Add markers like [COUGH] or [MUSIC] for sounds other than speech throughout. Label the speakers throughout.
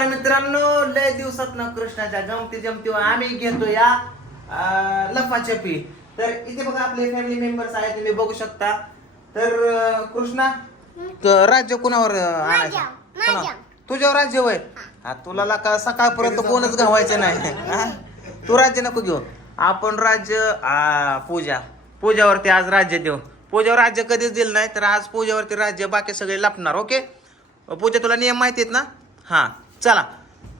Speaker 1: नमस्कार मित्रांनो लय दिवसात ना कृष्णाच्या गमती जमती आम्ही घेतो या लफाछपी तर इथे बघा आपले फॅमिली मेंबर्स आहेत तुम्ही बघू शकता. तर कृष्णा त- राज्य कुणावर आणायचं? तुझ्यावर राज्य वय हा. तुला ला का सकाळपर्यंत कोणच घावायचं नाही. हा? तू राज्य नको घेऊ. आपण राज्य आ, पूजा. पूजावरती आज राज्य देऊ. पूजावर राज्य कधीच दिलं नाही तर आज पूजावरती राज्य बाकी सगळे लपणार ओके? पूजा तुला नियम माहिती आहेत ना? हा. चला.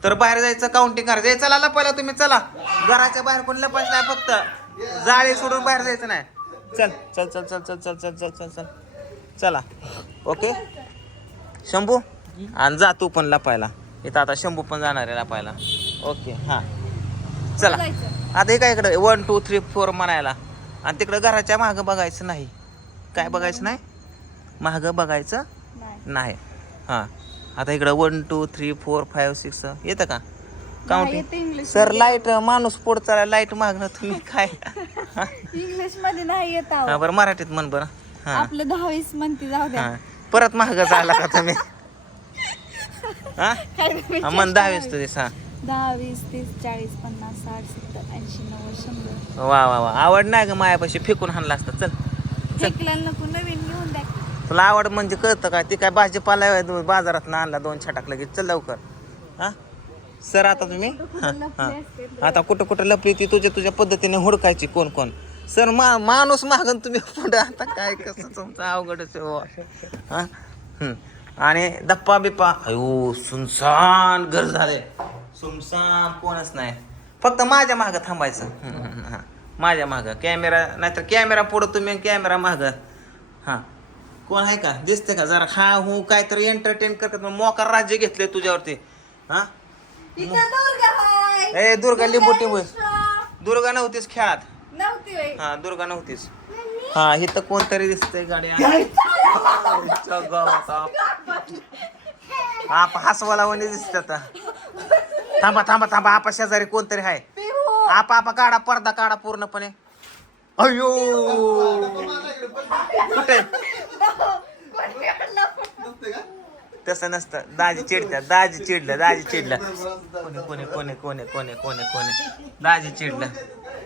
Speaker 1: तर बाहेर जायचं काउंटिंग करायचं. चला लपायला तुम्ही चला. घराच्या बाहेर कोण लपायचं नाही फक्त. जाळी सोडून बाहेर जायचं नाही. चल चल चल चल चल चल चल चल चल चल. चला. ओके? शंभू? आणि जा तू पण लपायला. इथं आता शंभू पण जाणार आहे लपायला. ओके हां. चला. आता काय इकडं? वन टू थ्री फोर म्हणायला. आणि तिकडं घराच्या मागं बघायचं नाही. काय बघायचं नाही? मागं बघायचं नाही. हां. आता इकडं one two three four five six येतं का? काउंटिंग सर लाइट माणूस पुढ चाला लाइट मागणं तुम्ही काय?
Speaker 2: इंग्लिशमध्ये नाही येत आहो.
Speaker 1: हा बरं मराठीत म्हण बरं. हां.
Speaker 2: आपलं दहावीस म्हणते जाऊ द्या.
Speaker 1: हां. परत मागं झाला का तुम्ही? हां? [LAUGHS]
Speaker 2: काय तुम्ही
Speaker 1: हा, मन दहावीस तुझे हां.
Speaker 2: दहा वीस तीस चाळीस पन्नास साठ सत्तर ऐंशी नव्वद शंभर.
Speaker 1: वा वा वा. आवड नाही का मायापाशी फेकून हाणला असता. चल
Speaker 2: फेकल्याला नको नवीन घेऊन द्या.
Speaker 1: तुला आवड म्हणजे कळतं का? ती काय भाजीपाला बाजारात आणला दोन छटाक लगेच. चल लवकर. हा? सर आता तुम्ही? हा, हा. आता कुठं कुठं लपली ती तुझ्या तुझ्या पद्धतीने हुडकायची कोण कोण? सर मा माणूस मागून तुम्ही पुढे. आता काय कसं तुमचं अवघडच. हा. हम्म. आणि दप्पा बिप्पा? अयो सुनसान घर झाले. सुनसान कोणच नाही. फक्त माझ्या मागं थांबायचं. हा. माझ्या मागं. कॅमेरा नाहीतर कॅमेरा पुढं तुम्ही कॅमेरा मागं. हां. कोण आहे का? दिसते का? जरा हा हू काहीतरी एंटरटेन करत मग मोकार राज्य घेतले तुझ्यावरती. हा? ए दुर्गा लिंबू टिंबू दुर्गा नव्हतीच खेळात हा दुर्गा नव्हतीच हा इथं कोणतरी दिसतंय गाडी. आप हसवाला वणी दिसत आता? थांबा थांबा थांबा. आपा शेजारी कोणतरी आहे आपा आपा काढा पडदा काढा पूर्णपणे. अयो कुठे? तसं नसतं. दाजी चिडत्या दाजी चिडलं दाजी चिडलं. कोणी कोणी कोणी कोणी कोणी कोणी कोणी. दाजी चिडलं.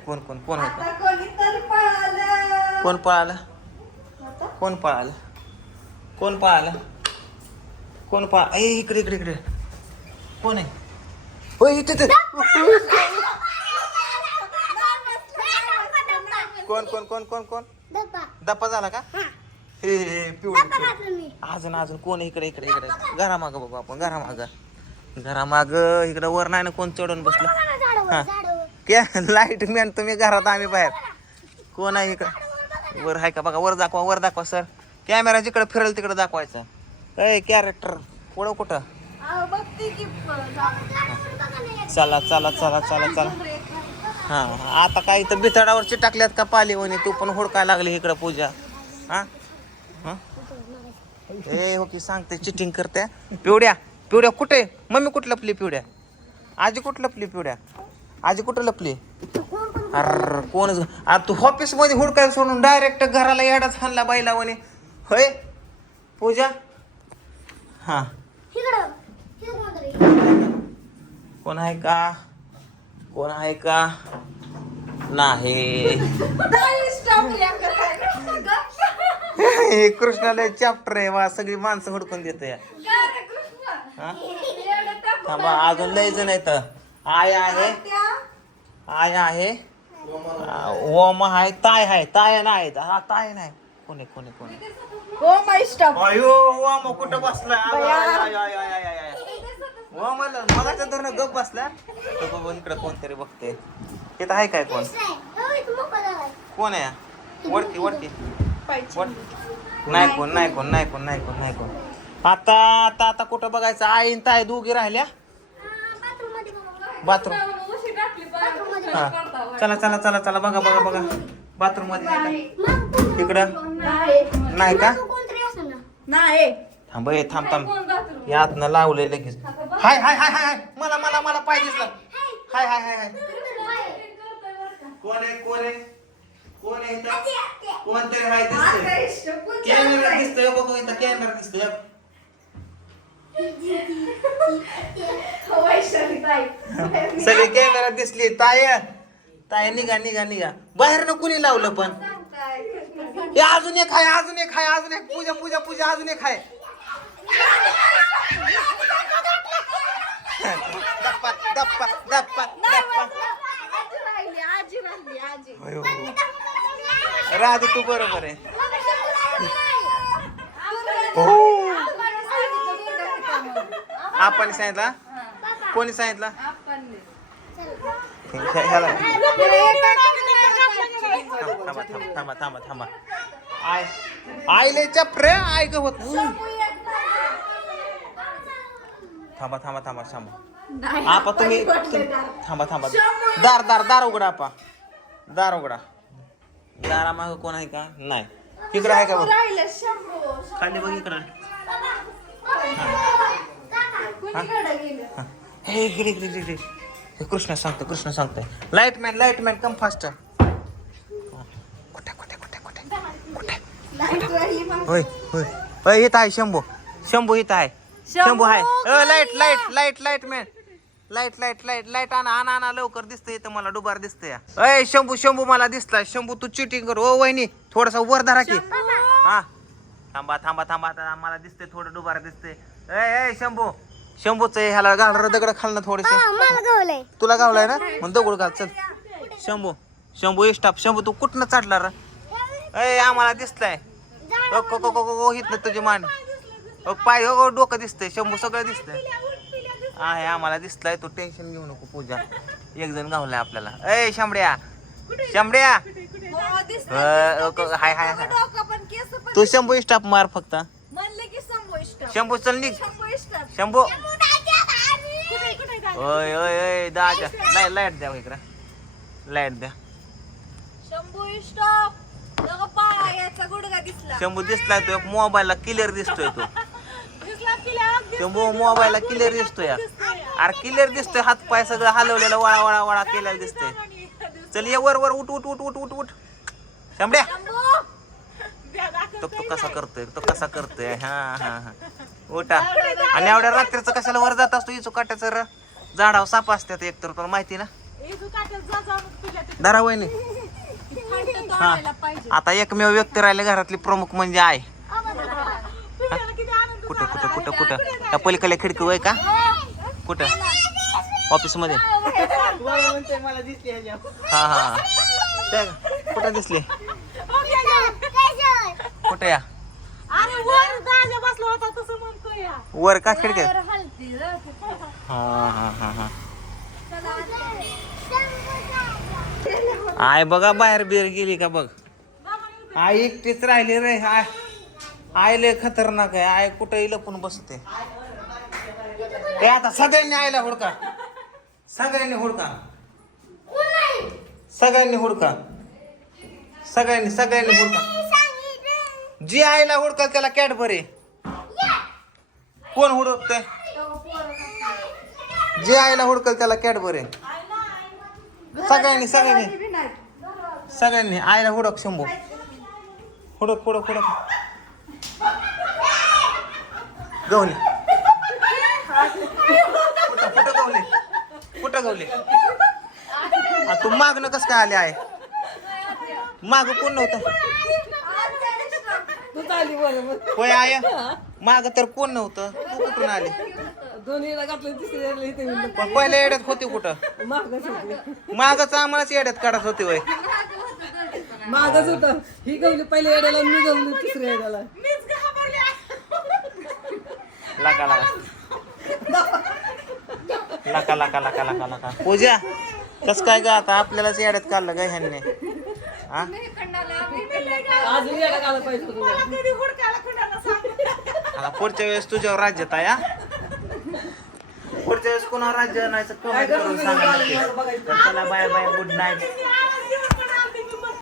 Speaker 1: कोण कोण कोण होतं? कोण पळालं? कोण पळालं? कोण पळालं? कोण पळा ए इकडे इकडे इकडे. कोण आहे? होय इथे. कोण कोण कोण कोण कोण? दप्पा. झाला का? हे हे, पिवळं अजून अजून कोण इकडे इकडे इकडे? घरामाग बघू आपण घरामाग घरामाग इकडे वर नाही ना कोण चढून बसलं? हा. क्या? लाइट मॅन तुम्ही घरात आम्ही बाहेर. कोण आहे इकडं? वर आहे का? बघा वर दाखवा वर दाखवा सर. कॅमेरा जिकडे फिरेल तिकडे दाखवायचं. ए कॅरेक्टर पुढं कुठं? चला चला चला चला चला. हा आता काय इथं बिथाडावर चिटाकल्यात का पाली म्हणे तू पण हुडकाय लागली इकडं पूजा. हा? ए हो की सांगते चिटिंग करते. पिवड्या पिवड्या कुठे? मम्मी कुठं लपली पिवड्या? आजी कुठं लपली पिवड्या? आजी कुठं लपली? अर कोण आ तू ऑफिसमध्ये हुडकाय सोडून डायरेक्ट घराला येडाच हाणला बाईला म्हणे होय? पूजा? हा. कोण आहे का? कोण आहे का? नाही. हे कृष्णाला चॅप्टर आहे वा सगळी माणसं हुडकून देत या हा? थांबा अजून लय जण आहेत. आय आहे. आय आहे. ओम आहे ताय आहे ताय नाही हा ताय नाही. कोणी कोणी कोणी?
Speaker 2: हो माय स्टॉप
Speaker 1: अयो ओम कुठं बसलाय आय, आय, आय, आय, आय, आय, आय. ओम मगाच्या धरण गप बसला तो बाबा इकडं कोणतरी बघते तिथं आहे काय कोण? कोण आहे? वडकी वडकी नाही कोण नाही कोण नाही कोण नाही कोण नाही कोण. आता आता आता कुठं बघायचं? आई न ताई दोघी राहिल्या. बाथरूम. हा. चला चला चला चला बघा बघा बघा. बाथरूममध्ये का? इकडं. नाही का?
Speaker 2: नाही.
Speaker 1: थांब हे, थांब थांब. यातनं लावलंय लगेच. हाय हाय हाय हाय हाय. मला मला मला पाहिजेच ना हाय हाय हाय हाय. कोण आहे कोण आहे? कोण आहे इथं? कोणतरी हाय दिसतंय. कॅमेरा दिसतोय बघू इथं कॅमेरा दिसतोय. सगळे कॅमेरा दिसली. ताय ताय निघा निघा निघा. बाहेर कुणी लावलं पण? हे अजून एक आहे अजून एक आहे अजून एक. पूजा पूजा पूजा अजून एक आहे. दप्पा दप्पा दप्पा दप्पा. होय, होय. राधे तू बरोबर आहे. हो. आपण सांगितलं? कोणी सांगितलं? थांबा थांबा थांबा थांबा थांबा. आय आईले चप्रे आय ग होत. थांबा थांबा थांबा थांबा. आपा तुम्ही तुम्ही- थांबा थांबा. दार दार दार उघडा आपा. दार उघडा. दारा माग कोण आहे का? नाही. इकडं आहे का बघ? खाली बघ इकडं. हे. इकडे इकडे इकडे, इकडे. हे कृष्ण सांगतो कृष्ण सांगतोय. Light man light man come fast कुठे कुठे कुठे कुठे? कुठे? होय होय. होय इथं आहे शंभू. शंभू इथं आहे. शंभू आहे. अ, light light light light man light light light light आणा आणा आणा लवकर दिसतंय इथं मला डुबार दिसतंय. अय शंभू शंभू मला दिसलाय शंभू तू चिटिंग कर. ओ वहिनी थोडासा वर धरा की. हा. थांबा थांबा थांबा आता मला दिसतंय थोडं डुबार दिसतंय. ए शंभू. शंभूच ह्याला घाल दगड खाल ना थोडेसे तुला गावलाय ना? मग दगड घाल चल. शंभू शंभू स्टाफ शंभू तू कुठनं चढला रे? अय आम्हाला दिसलाय. ओ, को को को को को हित तुझी मान. ओ, पाय हो डोकं दिसतंय. शंभू सगळं दिसतंय. आहे आम्हाला दिसलाय तू. टेन्शन घेऊ नको पूजा. एक जण गावलाय आपल्याला. अय शंभड्या शंभड्या अ, क- हाय हाय हाय. तू शंभू स्टाफ मार फक्त. शंभू चल निघ. शंभू ओय ओय ओय दाजा लाइट लाइट द्या इकडं. लाइट द्या.
Speaker 2: गुडगा दिसला.
Speaker 1: शंभू दिसलाय तो मोबाईलला क्लिअर दिसतोय तो.
Speaker 2: की
Speaker 1: शंभू मोबाईलला क्लिअर दिसतोय. अरे क्लिअर दिसतोय हात पाय सगळं हलवलेलं वळा वळा वळा केलेलं दिसतंय. चल ये वर वर उठ उठ उठ उठ उठ उठ. शंभड्या तो तो कसा करतोय तो कसा करतोय? हा हा हा. उठा. आणि एवढ्या रात्रीचं कशाला वर जात असतो? इचू काट्याचं र. झाडावर साप असतात एकतर तुला माहिती ना? धरा वहिनी. हा. आता एकमेव व्यक्ती राहिले घरातली प्रमुख म्हणजे आहे कुठं कुठं कुठं कुठं? त्या पलीकडल्या खिडकी वय का? कुठं? ऑफिसमध्ये हा हा. हा. त्या कुठं दिसले? कुठं या?
Speaker 2: वर
Speaker 1: का खिडकी हा हा हा हा. आय बघा बाहेर बिर गेली का बघ. आई एकटीच राहिली रे आय आयले लय खतरनाक आहे. आय कुठं लपून बसते? ते आता सगळ्यांनी आयला हुडका. सगळ्यांनी हुडका. सगळ्यांनी हुडका. सगळ्यांनी सगळ्यांनी हुडका. जी आईला हुडका त्याला कॅडबरी कोण हुडकते जे आईला हुडकल त्याला कॅडबरी सगळ्यांनी सगळ्यांनी. सगळ्यांनी आईला हुडक शंभू. हुडक हुडक हुडक. गवली. कुठं कुठं गवली? कुठं गवली? आ, तू मागणं कस काय आले आहे? माग कोण नव्हतं? होय आय? माग तर कोण नव्हतं? तू कुठून आली?
Speaker 3: दोन्हीला घातलं तिसऱ्याला इथे येऊन.
Speaker 1: पण पहिल्या येड्यात होती कुठं?
Speaker 3: मागच
Speaker 1: आम्हालाच येड्यात काढत होती वय
Speaker 3: मागच होत. ही गवली पहिल्या येड्याला मी गवली तिसऱ्या येड्याला.
Speaker 1: लाका लाका लाका लाका लाका लाका लाका पूजा कस काय ग आता आपल्यालाच येड्यात काढलं का ह्यांनी? हा? आता पुढच्या वेळेस तुझ्यावर राज्यात आहे? पुढच्या वेळेस कोणा राज्य नाही कमेंट करून सांगा चला बाय बाय गुड नाईट